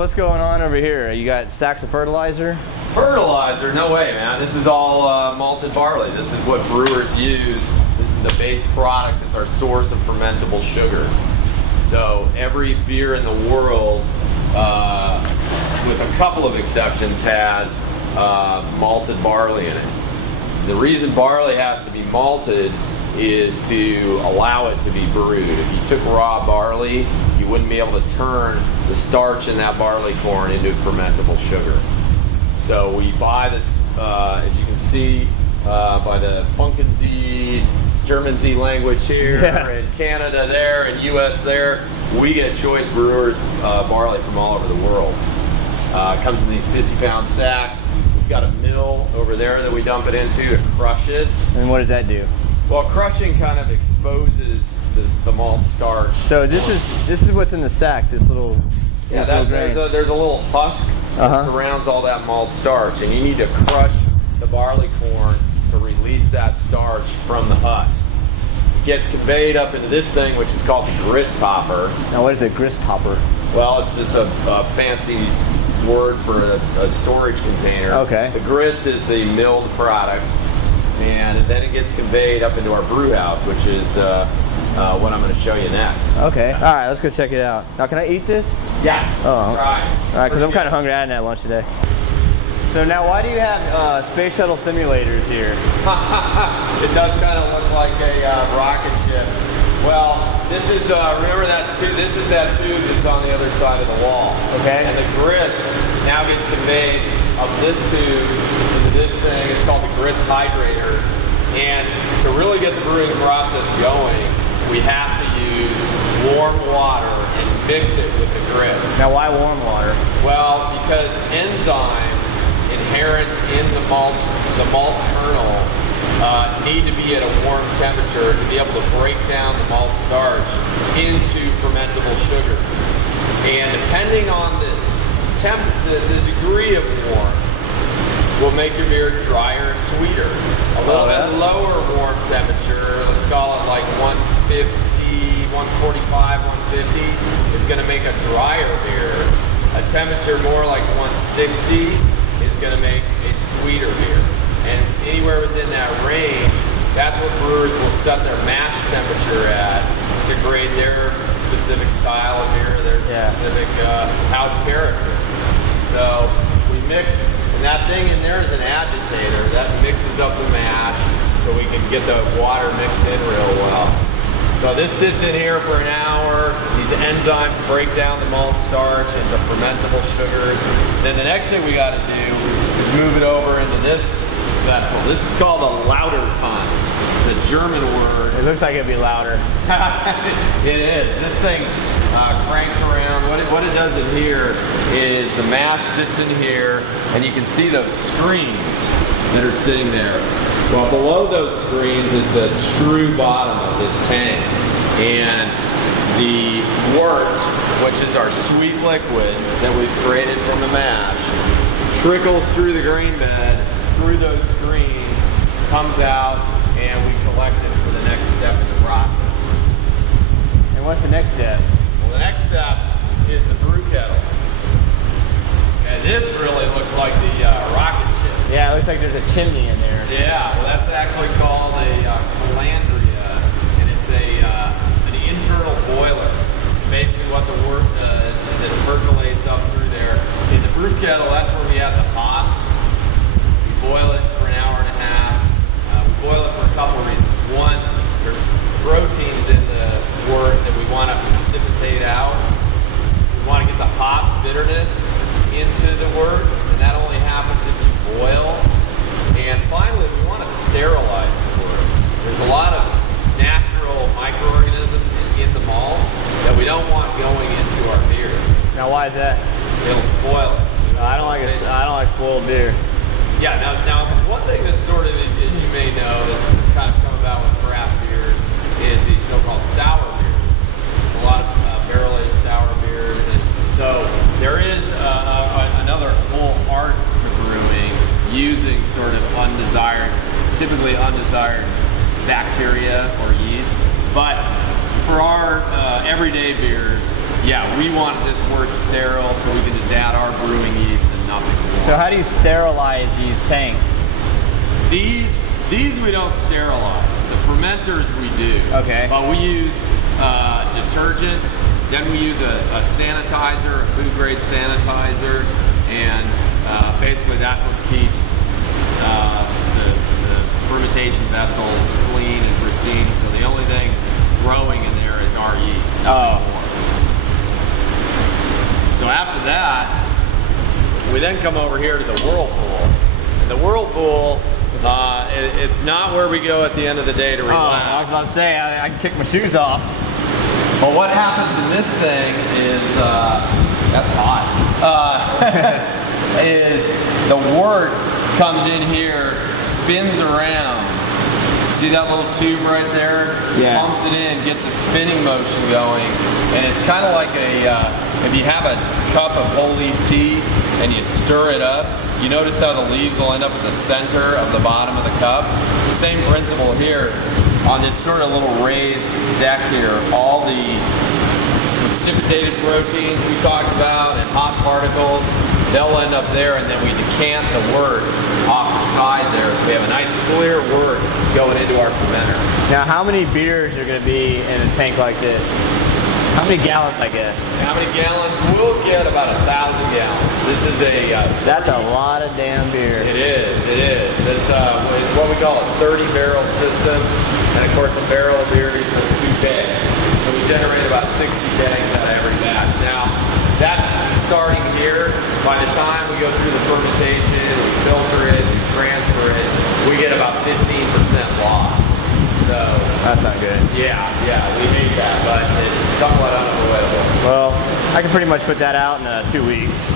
what's going on over here? You got sacks of fertilizer? Fertilizer? No way, man. This is all malted barley. This is what brewers use. This is the base product. It's our source of fermentable sugar. So every beer in the world, with a couple of exceptions, has malted barley in it. The reason barley has to be malted is to allow it to be brewed. If you took raw barley, you wouldn't be able to turn the starch in that barley corn into fermentable sugar. So we buy this, as you can see, by the Funken Z, German Z language here, and Canada there, and US there. We get choice brewers barley from all over the world. It comes in these 50-pound sacks. We've got a mill over there that we dump it into to crush it. And what does that do? Well, crushing kind of exposes the malt starch. So this is what's in the sack. This little there's a little husk that surrounds all that malt starch, and you need to crush the barley corn to release that starch from the husk. It gets conveyed up into this thing, which is called the grist hopper. Now, what is a grist hopper? Well, it's just a fancy word for a storage container. Okay. The grist is the milled product, and then it gets conveyed up into our brew house, which is what I'm going to show you next. Okay. All right, let's go check it out. Now, can I eat this? Yes. Oh. Try. All right, because I'm kind of hungry. I hadn't had lunch today. So now, why do you have space shuttle simulators here? It does kind of look like a rocket ship. Well, this is, remember that tube? This is that tube that's on the other side of the wall. Okay. And the grist now gets conveyed up this tube into this thing. It's called the grist hydrator. And to really get the brewing process going, we have to use warm water and mix it with the grist. Now, why warm water? Well, because enzymes inherent in the malt kernel need to be at a warm temperature to be able to break down the malt starch into fermentable sugars. And depending on the degree of warmth, will make your beer drier, sweeter. A little bit lower warm temperature, let's call it like 150, 145, 150, is going to make a drier beer. A temperature more like 160 is going to make a sweeter beer. And anywhere within that range, that's what brewers will set their mash temperature at to grade their specific style of beer, their specific house character. So we mix, and that thing in there is an agitator that mixes up the mash so we can get the water mixed in real well. So this sits in here for an hour. These enzymes break down the malt starch into fermentable sugars. Then the next thing we got to do is move it over into this vessel. This is called a Lauterton. It's a German word. It looks like it'd be louder. It is. This thing cranks around. What it does in here is the mash sits in here, and you can see those screens that are sitting there. Well, below those screens is the true bottom of this tank. And the wort, which is our sweet liquid that we've created from the mash, trickles through the grain bed, through those screens, comes out, and we collect it for the next step in the process. And what's the next step? Well, the next step is the brew kettle. And this really looks like the rocket ship. Yeah, it looks like there's a chimney in there. Yeah, well, that's actually called a calandria, and it's an internal boiler. Basically what the wort does is it percolates up through there. In the brew kettle, that's where we have the hops. We boil it for an hour and a half. We boil it for a couple of reasons. One, there's proteins in the wort that we want to precipitate out. We want to get the hop bitterness into the wort, and that only happens if you boil. And finally, we want to sterilize the wort. There's a lot of natural microorganisms in the malt that we don't want going into our beer. Now, why is that? It'll spoil it. No, I don't like spoiled beer. Yeah. Now, one thing that's sort of, as you may know, that's kind of come about with craft beers is these so-called sour beers. There's a lot of barrel-aged sour beers, and so there is another whole art to brewing using sort of typically undesired bacteria or yeast. But for our everyday beers, Yeah, we wanted this wort sterile so we can just add our brewing yeast and nothing more. So how do you sterilize these tanks? These we don't sterilize. The fermenters we do. Okay. But we use detergent, then we use a sanitizer, a food grade sanitizer, and basically that's what keeps the fermentation vessels clean and pristine. So the only thing growing in there is our yeast. Nothing more. So after that, we then come over here to the whirlpool. And the whirlpool, it's not where we go at the end of the day to relax. I was about to say, I can kick my shoes off. But what happens in this thing is, that's hot, is the wort comes in here, spins around. See that little tube right there? Yeah. Pumps it in, gets a spinning motion going, and it's kind of like if you have a cup of whole leaf tea and you stir it up, you notice how the leaves will end up at the center of the bottom of the cup? The same principle here on this sort of little raised deck here. All the precipitated proteins we talked about and hot particles, they'll end up there, and then we decant the wort off the side there, so we have a nice clear wort going into our fermenter. Now, how many beers are going to be in a tank like this? How many gallons, I guess? How many gallons? We'll get about 1,000 gallons. This is that's a lot of damn beer. It is. It's what we call a 30-barrel system, and of course a barrel of beer equals 2 kegs. So we generate about 60 kegs out of every batch. Now, that's starting here. By the time we go through the fermentation, we filter it, we transfer it, we get about 15% loss. So that's not good. Yeah, we hate that, but it's somewhat unavoidable. Well, I can pretty much put that out in 2 weeks.